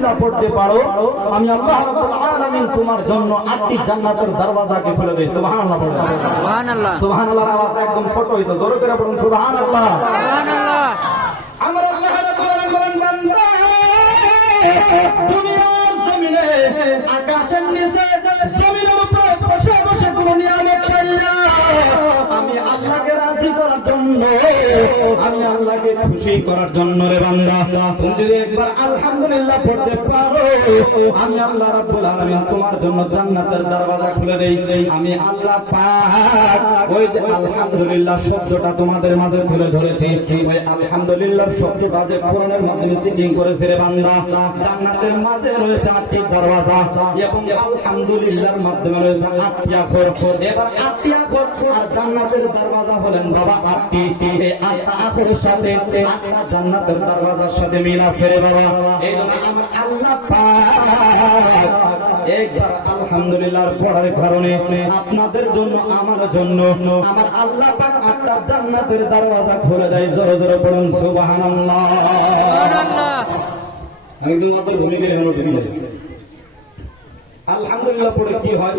আলহামদুলিল্লাহ পড়তে পারো, আমি আল্লাহ রাব্বুল আলামিন তোমার জন্য 8টি জান্নাতের দরওয়াজাকে খুলে দেই। সুবহানাল্লাহ পড়ো। সুবহানাল্লাহ। সুবহানাল্লাহর আওয়াজ একদম ছোট হইতো, জোরে করে পড়ুন সুবহানাল্লাহ। সুবহানাল্লাহ। আমার আল্লাহ রাব্বুল আলামিন বলেন, বান্দা দুনিয়ার জমিনে, আকাশের নিচে, জমিনের উপরে বসে বসে কোন নিয়ামত চাইয়া আমি আল্লাহকে রাজি করার জন্য, আমি আল্লাহকে খুশি করার জন্য রে বান্দা, তুমি যদি একবার আলহামদুলিল্লাহ পড়তে পারো, আমি আল্লাহ রাব্বুল আলামিন তোমার জন্য জান্নাতের দরওয়াজা খুলে দেই। আমি আল্লাহ পাক ওই যে আলহামদুলিল্লাহ শব্দটা তোমাদের মাঝে তুলে ধরেছি, ওই আলহামদুলিল্লাহ শব্দটা যে কোরআনের মধ্যে সিটিং করেছে রে বান্দা, জান্নাতের মাঝে রয়েছে 8টি দরওয়াজা এবং আলহামদুলিল্লাহর মাধ্যমে রয়েছে 8টি অক্ষর। এবার 8টি অক্ষর আর জান্নাতের দরওয়াজা হলেন বাবা 8টি, এই 8টা অক্ষরের সাথে 8টা জান্নাতের দরওয়াজার সাথে মিল আছে রে বাবা। এইজন্য আমার আল্লাহ পাক একবার আলহামদুলিল্লাহ পড়ার কারণে আপনাদের জন্য, আমার জন্য, আমার আল্লাহ পাক 8টা জান্নাতের দরওয়াজা খুলে দেয়। জোরে জোরে পড়ুন সুবহানাল্লাহ। সুবহানাল্লাহ। একদম আপনার ভূমিকা হলো দিলে আলহামদুলিল্লাহ পড়ে কি হয়,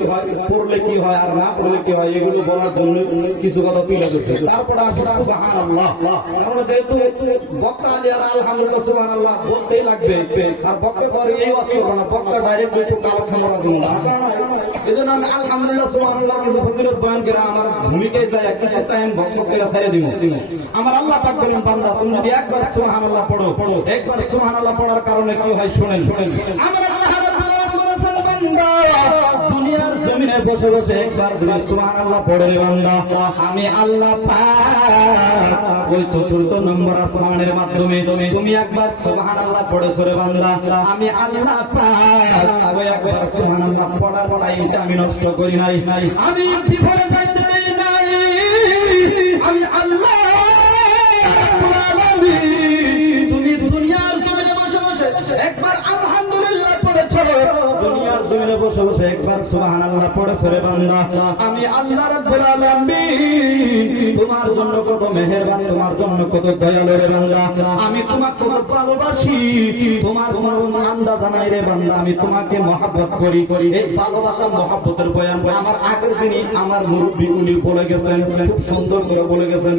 পড়লে কি হয় আর না পড়লে কি হয়, এগুলো বলার জন্য কিছু কথা তুলে ধরছে। তারপরে আসে সুবহানাল্লাহ। আমরা যেহেতু বক্তা আলী আর আলহামদুলিল্লাহ সুবহানাল্লাহ বলতেই লাগবে, আর বক্তা করে এই ওয়াজ করব না, বক্তা ডাইরেক্ট একটু কালো খামরা দিব না। এজন্য আমি আলহামদুলিল্লাহ সুবহানাল্লাহ কিছু ফজিলত বয়ান করে আমার ভূমিকায় যায় কিছু টাইম বক্তব্য ছেড়ে দিব। আমার আল্লাহ পাক বলেন, বান্দা তুমি যদি একবার সুবহানাল্লাহ পড়ো, একবার সুবহানাল্লাহ পড়ার কারণে কি হয় শুনেন। আমার আল্লাহ দুনিয়ার জমিনে বসে বসে একবার তুমি সুবহানাল্লাহ পড়ে রে বান্দা, আমি আল্লাহ পাক ওই 4th নম্বর আসমানের মাধ্যমে তুমি একবার সুবহানাল্লাহ পড়েছো রে বান্দা, আমি আল্লাহ পাক ওই একবার সুবহানাল্লাহ পড়ার টাইমটা আমি নষ্ট করি নাই, আমি বিফলে যাইতে দেই নাই। আমি আল্লাহ রাব্বুল আলামিন, তুমি দুনিয়ার জমিনে বসে বসে একবার আলহামদুলিল্লাহ পড়েছো, দুনিয়ার জমিনে বসে বসে একবার সুবহানাল্লাহ পড়েছো রে বান্দা, আমি আল্লাহ রাব্বুল আলামিন তোমার জন্য কত মেহেরবান, তোমার জন্য কত দয়ালু রে বান্দা, আমি তোমাকে কত ভালোবাসি, তোমার কোনো আন্দাজ নাই রে বান্দা, আমি তোমাকে মহব্বত করি। এই ভালোবাসা মহব্বতের বয়ান আমার আগের দিনই আমার মুরব্বী উনি বলে গেছেন, খুব সুন্দর করে বলে গেছেন,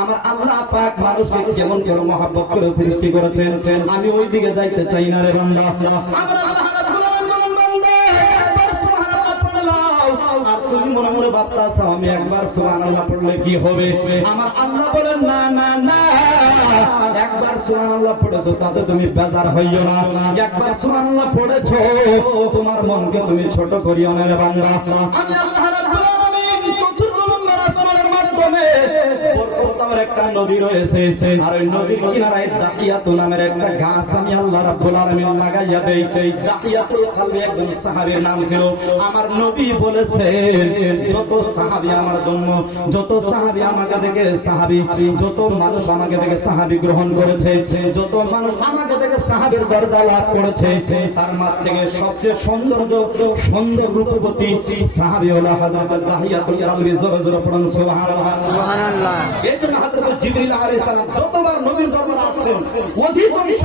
আমার আল্লাহ পাক মানুষকে কেমন করে মহব্বত করে সৃষ্টি করেছেন, আমি ওই দিকে যাইতে চাই না রে বান্দা। আমার আল্লাহ রাব্বুল আলামিন বলেন, বান্দা একবার সুবহানাল্লাহ পড়ে নাও, আর তুমি মনে মনে ভাবতাছো আমি একবার সুবহানাল্লাহ পড়লে কি হবে, আমার আল্লাহ বলেন না না না, একবার সুবহানাল্লাহ পড়েছো তাতে তুমি বেজার হইও না, একবার সুবহানাল্লাহ পড়েছো তোমার মনকে তুমি ছোট করিও না রে বান্দা। আমি আল্লাহ রাব্বুল আলামিন 4th নম্বর আসমানের মাধ্যমে বরকতার একটা নদী রয়েছে, আর ওই নদীর কিনারায় দাহিয়াতুল নামের একটা গাছ আমি আল্লাহ রাব্বুল আলামিন লাগাইয়া দেই। দাহিয়াতুল কলবি একজন সাহাবীর নাম ছিল। আমার নবী বলেছেন, যত সাহাবী আমার জন্য, যত সাহাবী আমাকে দেখে সাহাবী, যত মানুষ আমাকে দেখে সাহাবী গ্রহণ করেছে, যত মানুষ আমাকে দেখে সাহাবীর দরজা লাভ করেছে, তার মাঝ থেকে সবচেয়ে সুন্দর রূপবতী সাহাবী হলো হযরত দাহিয়াতুল কলবি। জোরে জোরে পড়ুন সুবহানাল্লাহ। সুবহানাল্লাহ। এই জন্য হযরত জিবরিল আলাইহিস সালাম যতবার নবীর দরবারে আসছেন, অধিকাংশ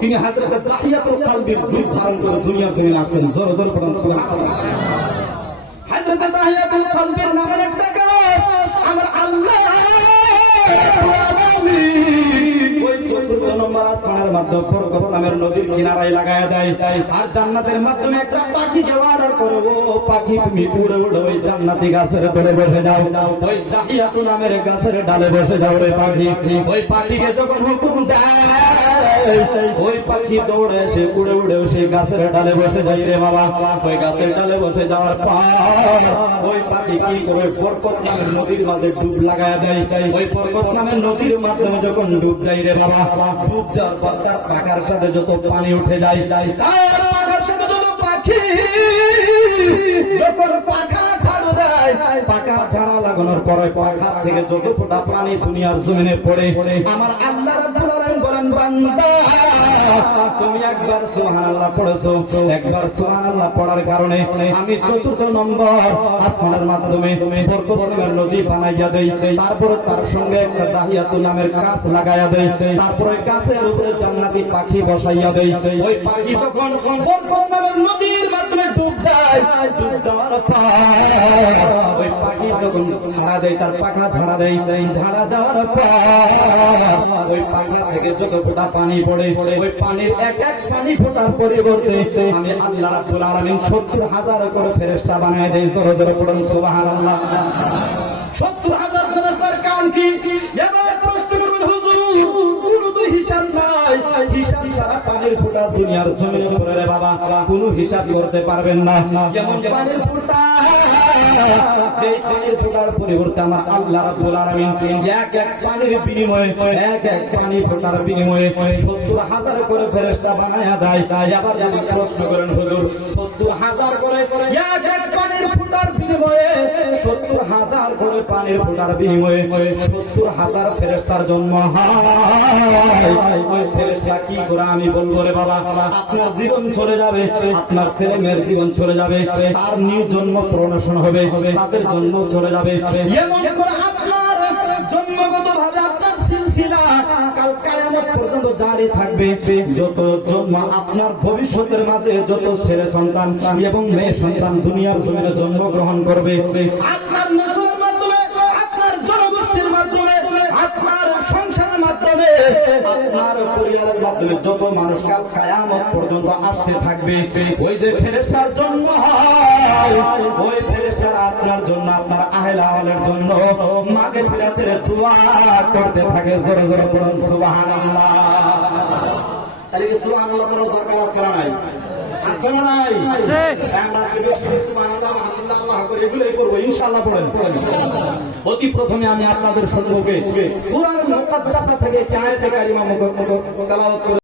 তিনি হযরত দাহিয়াতুল কলবির রূপ ধারণ করে দুনিয়ার জমিনে আসছেন। জোরে জোরে পড়ুন সুবহানাল্লাহ। হযরত দাহিয়াতুল কলবির নামের একটা গাছ আমার আল্লাহ রাব্বুল আলামিন ওই 4th নম্বর আসমানের মাধ্যমে বরকত নামের নদীর কিনারায় লাগায়া দেয়, আর জান্নাতের মাধ্যমে একটা পাখিকে অর্ডার করে, ও পাখি তুমি উড়ে উড়ে ওই জান্নাতি গাছের উপরে বসে যাও, ওই দাহিয়াতুল নামের গাছের ডালে বসে যাও রে পাখি। ওই পাখিকে যখন হুকুম দেয়, ওই পাখি দৌড়ে এসে উড়ে উড়ে সেই গাছের ডালে বসে যায় রে বাবা। ওই গাছের ডালে বসে যাওয়ার পর ওই পাখি কি করে বরকত নামের নদীর মাঝে ডুব লাগায়া দেয়। ওই বরকত নামের নদীর মাধ্যমে যখন ডুব দেয় রে বাবা, ডুব দেওয়ার পর তার পাখার সাথে যত পানি উঠে যায়, তার পাখার সাথে যত পাখি যখন পাখা ছাড় দেয়, পাখা ছাড়া লাগানোর পরে পাখা থেকে যত ফোঁটা পানি দুনিয়ার জমিনে পড়ে, আমার আল্লাহ রাব্বুল আলামিন বলেন, বান্দা তুমি একবার সুবহানাল্লাহ পড়েছো, একবার সুবহানাল্লাহ পড়ার কারণে আমি চতুর্থ নম্বর আসমানের মাধ্যমে বরকতের নদী বানাইয়া দেই, তারপর তার সঙ্গে একটা দাহিয়াতুল নামের গাছ লাগাইয়া দেই, তারপরে গাছের উপরে জান্নাতি পাখি বসাইয়া দেই। ওই পাখি যখন বরকত নামের নদীর মাধ্যমে ডুব দেয়, ডুব দেওয়ার পর ওই পাখি যখন ঝাড়া দেয়, তার পাখা ঝাড়া দেয়, ঝাড়া দেওয়ার পর ওই পাখা থেকে যত ফোঁটা পানি পড়ে, ওই পানির এক এক পানি ফোঁটার পরিবর্তে আমি আল্লাহ রাব্বুল আলামিন 70,000 করে ফেরেশতা বানায় দেই। জোরে জোরে পড়ুন সুবহানাল্লাহ। 70,000 ফেরেশতার কাম কি? এবার প্রশ্ন করবেন হুজুর, কোনো তো হিসাব নাই, হিসাব ছাড়া পানির ফোঁটা দুনিয়ার জমিনের উপরে রে বাবা কোনো হিসাব করতে পারবেন না। যেমন পানির ফোঁটা, যে পানির ফোঁটার পরিবর্তে আমার আল্লাহ রাব্বুল আলামিন এক এক পানির বিনিময়ে, এক এক পানি ফোঁটার বিনিময়ে 70,000 করে ফেরেশতা বানায়া দেয়। আবার যদি প্রশ্ন করেন হুজুর 70,000 করে এক এক পানির ফোঁটার বিনিময়ে, 70,000 করে পানির ফোঁটার বিনিময়ে 70,000 ফেরেশতার জন্ম হয়, ওই ফেরেশতা কি করে আমি বলবো রে বাবা? আপনার জীবন চলে যাবে, আপনার ছেলে মেয়ের জীবন চলে যাবে, তার নিউ জন্ম প্রণোশন হবে, তাদের জন্ম চলে যাবে। এমন করে আপনার জন্মগত ভাবে আপনার সিলসিলা কাল কিয়ামত পর্যন্ত জারি থাকবে। যত জন্ম আপনার ভবিষ্যতের মাঝে যত ছেলে সন্তান এবং মেয়ে সন্তান দুনিয়ার জমিনে জন্মগ্রহণ করবে, আপনার নসলের মাধ্যমে, আপনার জনগোষ্ঠীর মাধ্যমে, আপনার সংসারের মাধ্যমে, আপনার পরিবারের মাধ্যমে যত মানুষ কাল কিয়ামত পর্যন্ত আসতে থাকবে, ওই যে ফেরেশতার জন্ম হয়, ওই ফেরেশতারা আপনার জন্য, আপনার আহলে আওয়ালের জন্য মাগফিরাতের দোয়া করতে থাকে। জোরে জোরে বলুন সুবহানাল্লাহ। তাহলে কি সুবহানাল্লাহ বলার দরকার আছে না নাই? আছে না নাই? আছে। আমরা সুবহানাল্লাহ, আলহামদুলিল্লাহ, আল্লাহু আকবার এগুলোই করব ইনশাআল্লাহ। পড়েন। অতি প্রথমে আমি আপনাদের সম্মুখে কোরআন মুকাদ্দাসা থেকে আয়াতে কারিমা তেলাওয়াত